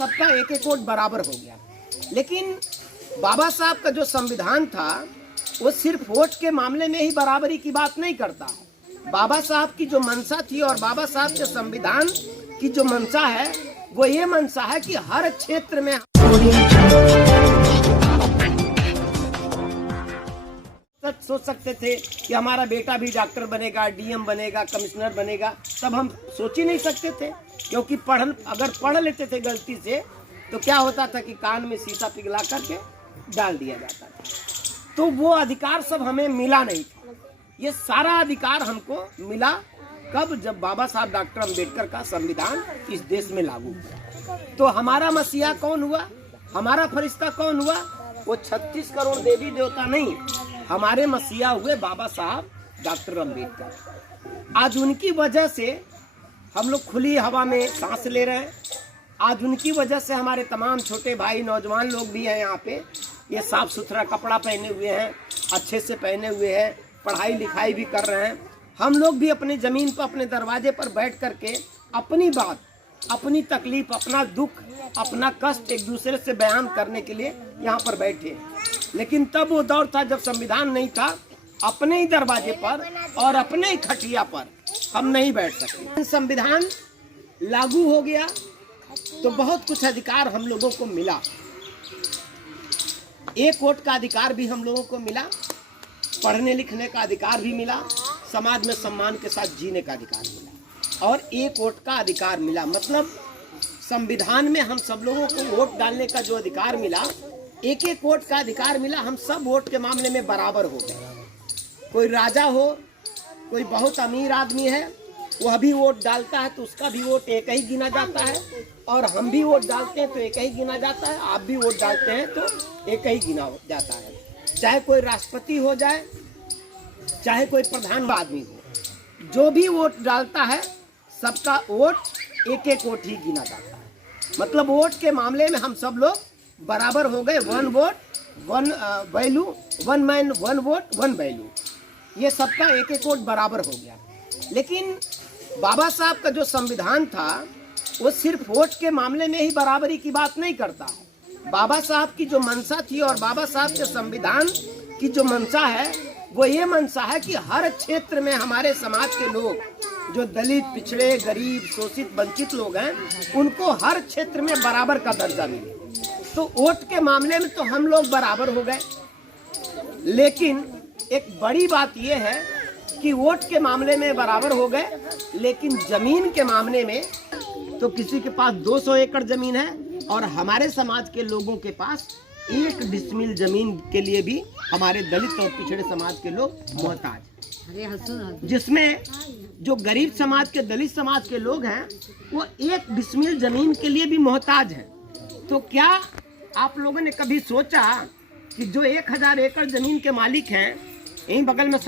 सबका एक एक वोट बराबर हो गया। लेकिन बाबा साहब का जो संविधान था वो सिर्फ वोट के मामले में ही बराबरी की बात नहीं करता है। बाबा साहब की जो मंशा थी और बाबा साहब के संविधान की जो मंशा है वो ये मंशा है कि हर क्षेत्र में सोच सकते थे कि हमारा बेटा भी डॉक्टर बनेगा, डीएम बनेगा, कमिश्नर बनेगा, तब हम सोच ही नहीं सकते थे। क्योंकि अगर पढ़ लेते थे गलती से तो क्या होता था कि कान में शीशा पिघला करके डाल दिया जाता था। तो वो अधिकार सब हमें मिला नहीं था। ये सारा अधिकार हमको मिला कब? जब बाबा साहब डॉक्टर अम्बेडकर का संविधान इस देश में लागू हुआ। तो हमारा मसीहा कौन हुआ, हमारा फरिश्ता कौन हुआ? वो 36 करोड़ देवी देवता नहीं, हमारे मसीहा हुए बाबा साहब डॉक्टर अम्बेडकर। आज उनकी वजह से हम लोग खुली हवा में सांस ले रहे हैं। आज उनकी वजह से हमारे तमाम छोटे भाई नौजवान लोग भी हैं यहाँ पे, ये साफ सुथरा कपड़ा पहने हुए हैं, अच्छे से पहने हुए हैं, पढ़ाई लिखाई भी कर रहे हैं। हम लोग भी अपने ज़मीन पर अपने दरवाजे पर बैठ करके अपनी बात, अपनी तकलीफ, अपना दुख, अपना कष्ट एक दूसरे से बयान करने के लिए यहाँ पर बैठे। लेकिन तब वो दौर था जब संविधान नहीं था, अपने ही दरवाजे पर और अपने ही खटिया पर हम नहीं बैठ सकते। संविधान लागू हो गया तो बहुत कुछ अधिकार हम लोगों को मिला। एक वोट का अधिकार भी हम लोगों को मिला, पढ़ने लिखने का अधिकार भी मिला, समाज में सम्मान के साथ जीने का अधिकार मिला और एक वोट का अधिकार मिला। मतलब संविधान में हम सब लोगों को वोट डालने का जो अधिकार मिला, एक एक वोट का अधिकार मिला। हम सब वोट के मामले में बराबर हो गए। कोई राजा हो, कोई बहुत अमीर आदमी है, वह भी वोट डालता है तो उसका भी वोट एक ही गिना जाता है, और हम भी वोट डालते हैं तो एक ही गिना जाता है, आप भी वोट डालते हैं तो एक ही गिना जाता है। चाहे कोई राष्ट्रपति हो जाए, चाहे कोई प्रधान आदमी हो, जो भी वोट डालता है सबका वोट एक एक वोट ही गिना जाता है। मतलब वोट के मामले में हम सब लोग बराबर हो गए। 1 vote 1 value, 1 man 1 vote 1 value, ये सबका एक एक वोट बराबर हो गया। लेकिन बाबा साहब का जो संविधान था वो सिर्फ वोट के मामले में ही बराबरी की बात नहीं करता है। बाबा साहब की जो मंशा थी और बाबा साहब के संविधान की जो मंशा है वो ये मंशा है कि हर क्षेत्र में हमारे समाज के लोग, जो दलित, पिछड़े, गरीब, शोषित, वंचित लोग हैं, उनको हर क्षेत्र में बराबर का दर्जा मिले। तो वोट के मामले में तो हम लोग बराबर हो गए। लेकिन एक बड़ी बात यह है कि वोट के मामले में बराबर हो गए, लेकिन जमीन के मामले में तो किसी के पास 200 एकड़ जमीन है और हमारे समाज के लोगों के पास 1 डिसमिल जमीन के लिए भी हमारे दलित और पिछड़े समाज के लोग मोहताज। जिसमें जो गरीब समाज के, दलित समाज के लोग हैं वो 1 डिसमिल जमीन के लिए भी मोहताज हैं। तो क्या आप लोगों ने कभी सोचा कि जो 1000 एकड़ जमीन के मालिक हैं, यहीं बगल में